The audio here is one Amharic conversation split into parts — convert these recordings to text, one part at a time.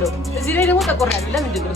አለው። እዚህ ላይ ደግሞ ጠቆር ያለ ለምንድን ነው?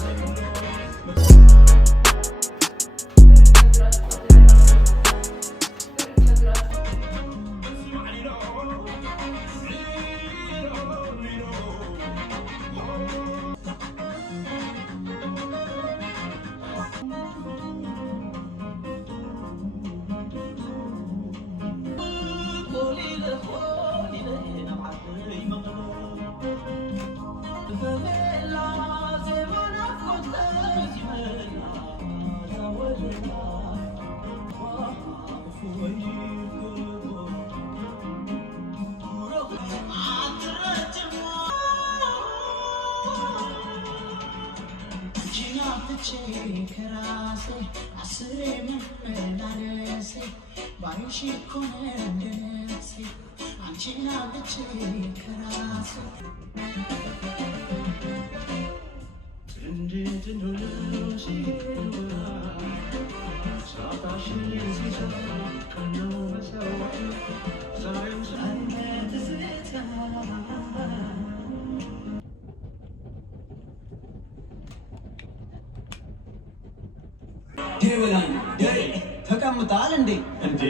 ተቀምጣል እንዴ እንዴ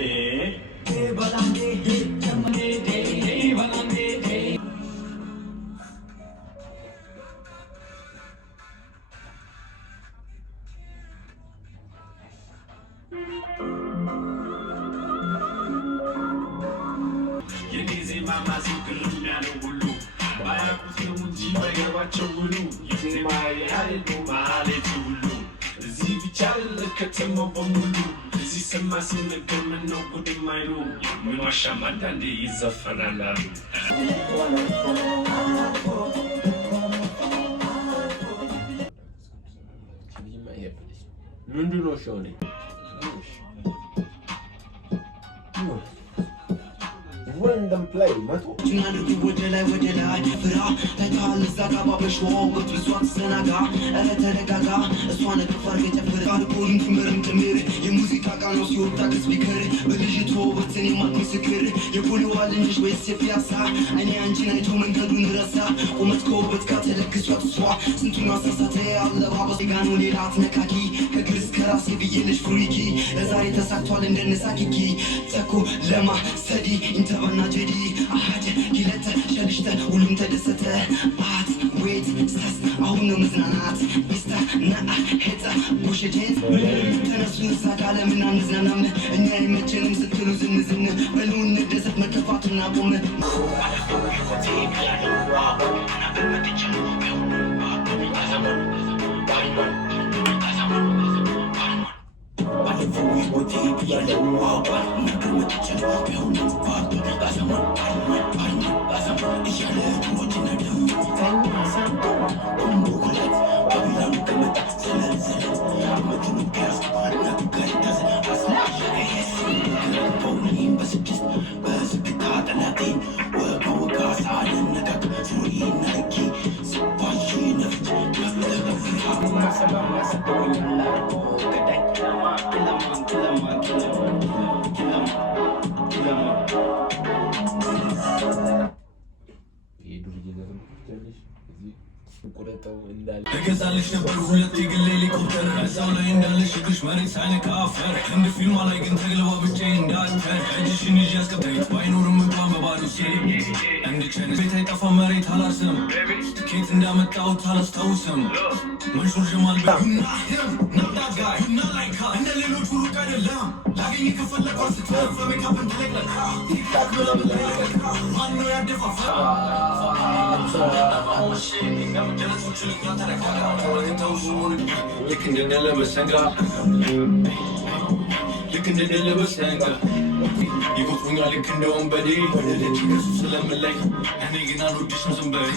በላንዴ ተመኔ በላንዴ የጊዜ ማማዚ ግርም ያለው ሁሉ ባያቁት ነው እንጂ ባይገባቸው ሁሉ የዜማ ያህል ማለት ሁሉ እዚህ ብቻ ለከተማው በሙሉ እዚህ ሰማ ሲነገር ምነው ጉድ የማይሉ ምን ዋሻም አንዳንዴ ይዘፈናል አሉ። ምንድን ነው ሾኔ random play መቶ ጅናልኩ ወደ ላይ ፍራ ታይቷል እዛ ጋባ በሾው ብዙን ሰናጋ እረ ተረጋጋ እሷን ከፈር የጨፈረ ካልኩልን ትምርም ትምር የሙዚቃ ቃል ነው ሲወጣ ከስፒከር በልጅቶ በትን የማትመስክር የፖሊዋ ልንሽ ወይስ የፒያሳ እኔ አንቺን አይቶ መንገዱን ረሳ ቁመት ከውበት ጋር ተለክሷት እሷ ስንቱን አሳሳተ አለባበስ ጋኑ ሌላ አትነካኪ ከእግር እስከ ራሴ ብዬልሽ ፍሪኪ ለዛሬ ተሳክቷል እንደነሳኪኪ ተኮ ለማ ሰዲ ኢንተባና ጀዲ አሃድ ጊለተ ሸልሽተ ሁሉም ተደሰተ ባት ዌት ስታስ አሁን ነው መዝናናት ሚስታ ናአ ሄታ ቦሸቴት ተነሱ እዛ ካለ ምናምን ዝናናም እኛ የመቸንም ስትሉ ዝንዝን በሉ እንደሰት መከፋቱና ቆመ እገዛልሽ ነበር ሁለት የግል ሄሊኮፕተር እዛው ላይ እንዳለሽ እግርሽ መሬት ሳይነካ አፈር እንደ ፊልማ ላይ ግን ተግለባ ብቻዬን እንዳልፈር እጅሽን ይዤ አስቀምጠኝ ባይኖርም እንኳን በባዶ ሲሄድ እንድቸን ቤት አይጠፋ መሬት አላስም ትኬት እንዳመጣሁት አላስታውስም መንሹር ጀማል ናዳጋይ ናላይካ እንደ ሌሎች ሩቅ አይደለም ላገኝ ከፈለኳት ስትለፍ በሜካፕ እንትለቅለካ ቲክታክ ብለብለካ ማነው ያደፋፋ ልክ እንደለበሰንጋ ይቆጥሩኛል ልክ እንደ ወንበዴ ከሱ ስለምለኝ እኔ ግን አልወድሽም ዝም በይ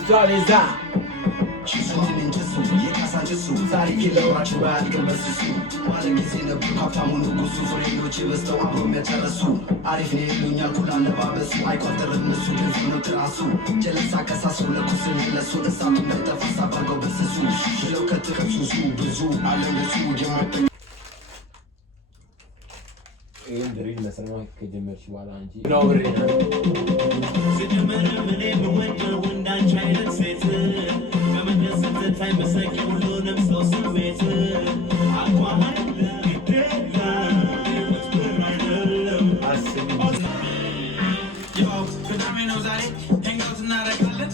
እሷ ቤዛ ቺሱ እንንጭሱ የካሳንጭሱ ታሪክ የለባቸው አያልቅም በስሱ ባለ ጊዜ ነበር ሀብታሙ ንጉሱ ፍሬንዶች በዝተው አብሮ የሚያጨርሱ አሪፍ ነው ይሉኛል ኩል አለባበሱ አይቆጥርም እሱ ግን ፍኖት ራሱ ጀለሳ ከሳሱ ለኩስን ለሱ እሳቱ እንዳይጠፋ ሳባርገው በስሱ ብለው ከትከሱሱ ብዙ አለንደሱ የማይጠ ይህን ድሪል መስራት ከጀመርሽ በኋላ አንቺ ስጀመር ምን የምወደው እንዳንቺ አይነት ሴት በመለስ ስትታይ መሰኪ ሁሉንም ሰው ስሜት አቋም ግዴታ መስበር አይደለም ያው ቅዳሜ ነው ዛሬ ሄንጋውት እናደርጋለን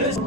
It's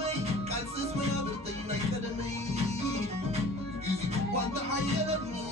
قدمي قلسس من أبرتين أي قدمي وانت حيرني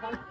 Thank you.